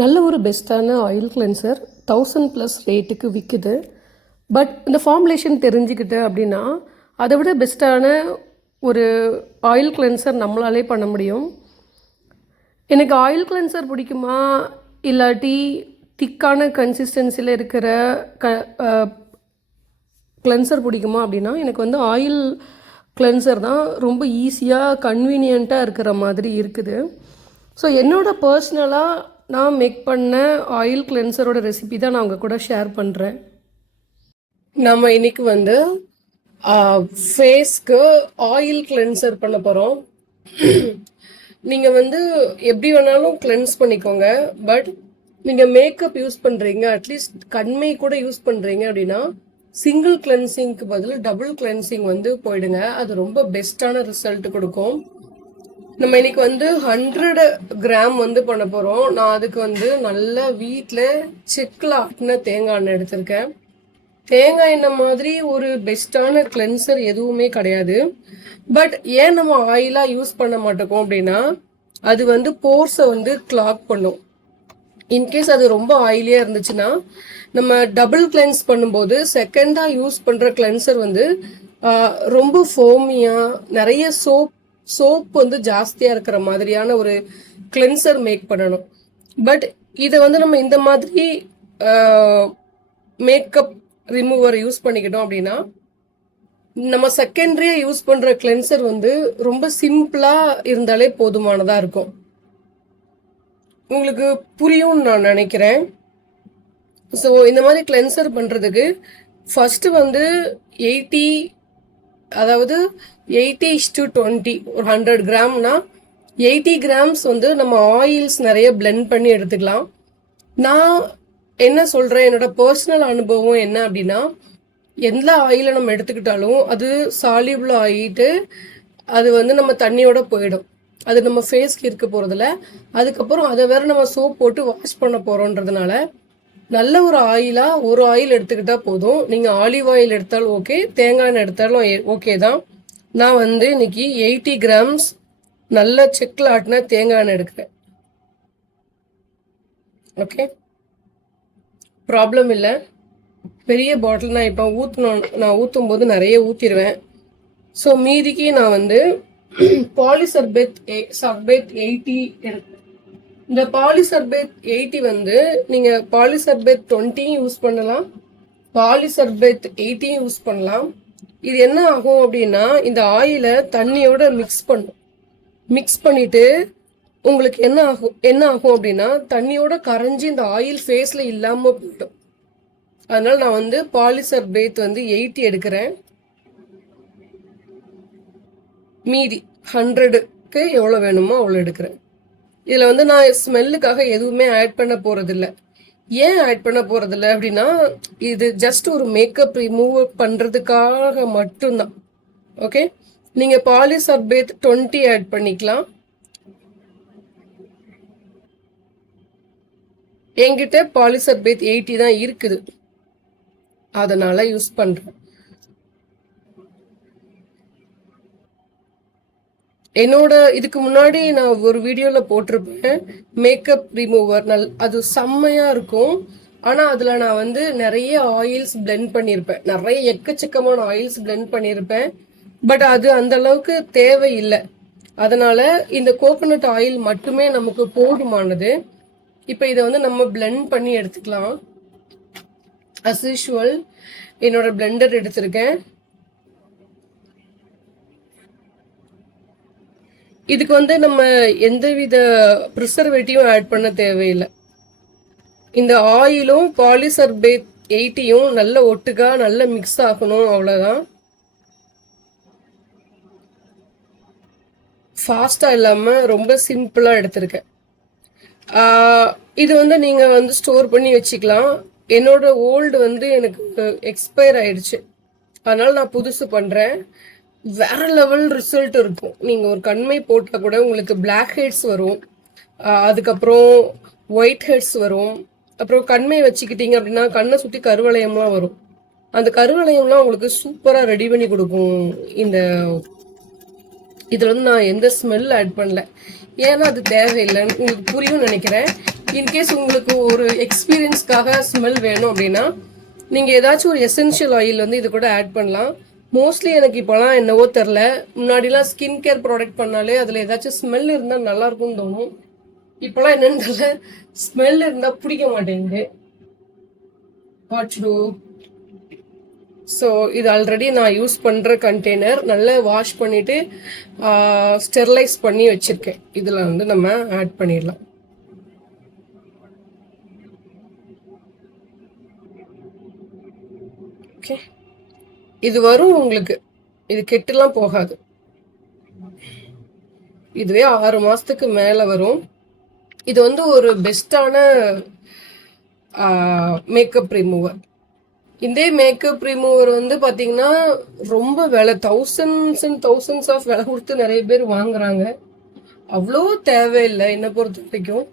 நல்ல ஒரு பெஸ்ட்டான ஆயில் கிளென்சர் 1000+ ரேட்டுக்கு விற்குது. பட் இந்த ஃபார்முலேஷன் தெரிஞ்சுக்கிட்டு அப்படின்னா அதை விட பெஸ்ட்டான ஒரு ஆயில் கிளென்சர் நம்மளாலே பண்ண முடியும். எனக்கு ஆயில் கிளென்சர் பிடிக்குமா இல்லாட்டி திக்கான கன்சிஸ்டன்சியில் இருக்கிற கிளென்சர் பிடிக்குமா அப்படின்னா எனக்கு வந்து ஆயில் கிளென்சர் தான் ரொம்ப ஈஸியாக கன்வீனியண்ட்டாக இருக்கிற மாதிரி இருக்குது. ஸோ என்னோடய பர்சனலாக நான் மேக் பண்ண ஆயில் கிளென்சரோட ரெசிபி தான் நான் உங்கள் கூட ஷேர் பண்ணுறேன். நம்ம இன்னைக்கு வந்து ஃபேஸ்க்கு ஆயில் கிளென்சர் பண்ண போகிறோம். நீங்கள் வந்து எப்படி வேணாலும் கிளென்ஸ் பண்ணிக்கோங்க. பட் நீங்கள் மேக்கப் யூஸ் பண்ணுறீங்க, அட்லீஸ்ட் கண்மை கூட யூஸ் பண்ணுறீங்க அப்படின்னா சிங்கிள் கிளென்சிங்க்கு பதில் டபுள் கிளென்சிங் வந்து போயிடுங்க. அது ரொம்ப பெஸ்ட்டான ரிசல்ட் கொடுக்கும். நம்ம இன்னைக்கு வந்து 100 கிராம் வந்து பண்ண போகிறோம். நான் அதுக்கு வந்து நல்லா வீட்டில் செக்கில் ஆட்டின தேங்காய் எண்ணெய் எடுத்திருக்கேன். தேங்காய் எண்ணெய் மாதிரி ஒரு பெஸ்ட்டான கிளென்சர் எதுவுமே கிடையாது. பட் ஏன் நம்ம ஆயிலாக யூஸ் பண்ண மாட்டோம் அப்படின்னா அது வந்து போர்ஸை வந்து கிளாக் பண்ணும். இன்கேஸ் அது ரொம்ப ஆயிலியாக இருந்துச்சுன்னா நம்ம டபுள் கிளென்ஸ் பண்ணும்போது செகண்டாக யூஸ் பண்ணுற கிளென்சர் வந்து ரொம்ப ஃபோமியாக நிறைய சோப் வந்து ஜாஸ்தியாக இருக்கிற மாதிரியான ஒரு கிளென்சர் மேக் பண்ணணும். பட் இதை வந்து நம்ம இந்த மாதிரி மேக்கப் ரிமூவர் யூஸ் பண்ணிக்கிட்டோம் அப்படின்னா நம்ம செகண்டரியாக யூஸ் பண்ணுற கிளென்சர் வந்து ரொம்ப சிம்பிளாக இருந்தாலே போதுமானதாக இருக்கும். உங்களுக்கு புரியும்னு நான் நினைக்கிறேன். ஸோ இந்த மாதிரி கிளென்சர் பண்ணுறதுக்கு ஃபஸ்ட்டு வந்து 80:20 ஒரு 100 கிராம்னா 80 கிராம்ஸ் வந்து நம்ம ஆயில்ஸ் நிறைய பிளெண்ட் பண்ணி எடுத்துக்கலாம். நான் என்ன சொல்கிறேன், என்னோட பர்சனல் அனுபவம் என்ன அப்படின்னா எந்த ஆயிலை நம்ம எடுத்துக்கிட்டாலும் அது சால்யூபிள் ஆகிட்டு அது வந்து நம்ம தண்ணியோட போயிடும். அது நம்ம ஃபேஸ்க்கு இருக்க போகிறதில்ல. அதுக்கப்புறம் அதை வேற நம்ம சோப் போட்டு வாஷ் பண்ண போகிறோன்றதுனால நல்ல ஒரு ஆயிலாக ஒரு ஆயில் எடுத்துக்கிட்டால் போதும். நீங்கள் ஆலிவ் ஆயில் எடுத்தாலும் ஓகே, தேங்காய் எண்ணெய் எடுத்தாலும் ஓகே தான். நான் வந்து இன்னைக்கு 80 கிராம்ஸ் நல்ல செக்கில் ஆட்டின தேங்காய் எண்ணெய் எடுக்கிறேன். ஓகே, ப்ராப்ளம் இல்லை. பெரிய பாட்டில் நான் இப்போ நான் ஊற்றும் போது நிறைய ஊற்றிடுவேன். ஸோ மீதிக்கு நான் வந்து பாலிசர்பேத் 80 எடுக்கிறேன். இந்த பாலிசர்பேத் 80 வந்து நீங்கள் பாலிசர்பேத் 20 யூஸ் பண்ணலாம், பாலிசர்பேத் 80 யூஸ் பண்ணலாம். இது என்ன ஆகும் அப்படின்னா இந்த ஆயிலை தண்ணியோட மிக்ஸ் பண்ணிட்டு உங்களுக்கு என்ன ஆகும் அப்படின்னா தண்ணியோட கரைஞ்சி இந்த ஆயில் ஃபேஸில் இல்லாமல் போயிடும். அதனால நான் வந்து பாலிசர்பேத் வந்து 80 எடுக்கிறேன். மீதி 100க்கு எவ்வளோ வேணுமோ அவ்வளோ எடுக்கிறேன். இதில் வந்து நான் ஸ்மெல்லுக்காக எதுவுமே ஆட் பண்ண போகிறதில்ல. ஏன் ஆட் பண்ண போகிறதில்ல அப்படின்னா இது ஜஸ்ட் ஒரு மேக்கப் ரிமூவ் பண்ணுறதுக்காக மட்டும்தான். ஓகே, நீங்கள் பாலிசர்பேத் 20 ஆட் பண்ணிக்கலாம். என்கிட்ட பாலிசர்பேத் 80 தான் இருக்குது, அதனால் யூஸ் பண்ணுறேன். என்னோட இதுக்கு முன்னாடி நான் ஒரு வீடியோவில் போட்டிருப்பேன் மேக்கப் ரிமூவர். அது செம்மையாக இருக்கும். ஆனால் அதில் நான் வந்து நிறைய ஆயில்ஸ் பிளெண்ட் பண்ணியிருப்பேன், நிறைய எக்கச்சக்கமான ஆயில்ஸ் பிளெண்ட் பண்ணியிருப்பேன். பட் அது அந்த அளவுக்கு தேவையில்லை. அதனால் இந்த கோகோனட் ஆயில் மட்டுமே நமக்கு போதுமானது. இப்போ இதை வந்து நம்ம பிளெண்ட் பண்ணி எடுத்துக்கலாம். அஸ் யூஷுவல் என்னோட பிளெண்டர் எடுத்திருக்கேன். இதுக்கு வந்து நம்ம எந்தவித ப்ரிசர்வேட்டிவும் ஆட் பண்ண தேவையில்லை. இந்த ஆயிலும் பாலிசர்பேத் 80யும் நல்ல ஒட்டுக்கா நல்ல மிக்ஸ் ஆகணும், அவ்வளோதான். ஃபாஸ்ட்டாக இல்லாமல் ரொம்ப சிம்பிளாக எடுத்திருக்கேன். இது வந்து நீங்கள் வந்து ஸ்டோர் பண்ணி வச்சுக்கலாம். என்னோட ஓல்டு வந்து எனக்கு எக்ஸ்பயர் ஆயிடுச்சு, அதனால் நான் புதுசு பண்ணுறேன். வேற லெவல் ரிசல்ட் இருக்கும். நீங்கள் ஒரு கண்மை போட்டால் கூட உங்களுக்கு பிளாக் ஹெட்ஸ் வரும், அதுக்கப்புறம் ஒயிட் ஹெட்ஸ் வரும். அப்புறம் கண்மை வச்சுக்கிட்டீங்க அப்படின்னா கண்ணை சுற்றி கருவளையம்லாம் வரும். அந்த கருவளையம்லாம் உங்களுக்கு சூப்பராக ரெடி பண்ணி கொடுக்கும் இதில் வந்து நான் எந்த ஸ்மெல் ஆட் பண்ணல, ஏன்னா அது தேவையில்லைன்னு உங்களுக்கு புரியும் நினைக்கிறேன். இன்கேஸ் உங்களுக்கு ஒரு எக்ஸ்பீரியன்ஸ்க்காக ஸ்மெல் வேணும் அப்படின்னா நீங்கள் ஏதாச்சும் ஒரு எசென்ஷியல் ஆயில் வந்து இது கூட ஆட் பண்ணலாம். மோஸ்ட்லி எனக்கு இப்போலாம் என்னவோ தெரில, முன்னாடிலாம் ஸ்கின் கேர் ப்ராடக்ட் பண்ணாலே அதில் ஏதாச்சும் ஸ்மெல் இருந்தால் நல்லாயிருக்கும்னு தோணும். இப்போலாம் என்னன்னு தெரியல, ஸ்மெல் இருந்தால் பிடிக்க மாட்டேங்குது. What to. ஸோ இது ஆல்ரெடி நான் யூஸ் பண்ணுற கண்டெய்னர், நல்லா வாஷ் பண்ணிவிட்டு ஸ்டெர்லைஸ் பண்ணி வச்சுருக்கேன். இதில் வந்து நம்ம ஆட் பண்ணிடலாம். ஓகே, இது வரும் உங்களுக்கு, இது கெட்டுலாம் போகாது. இதுவே 6 மாதத்துக்கு மேலே வரும். இது வந்து ஒரு பெஸ்ட்டான மேக்கப் ரிமூவர். இதே மேக்கப் ரிமூவர் வந்து பார்த்தீங்கன்னா ரொம்ப விலை, தௌசண்ட்ஸ் அண்ட் தௌசண்ட்ஸ் ஆஃப் விலை கொடுத்து நிறைய பேர் வாங்குறாங்க. அவ்வளோ தேவையில்லை என்னை பொறுத்த வரைக்கும்.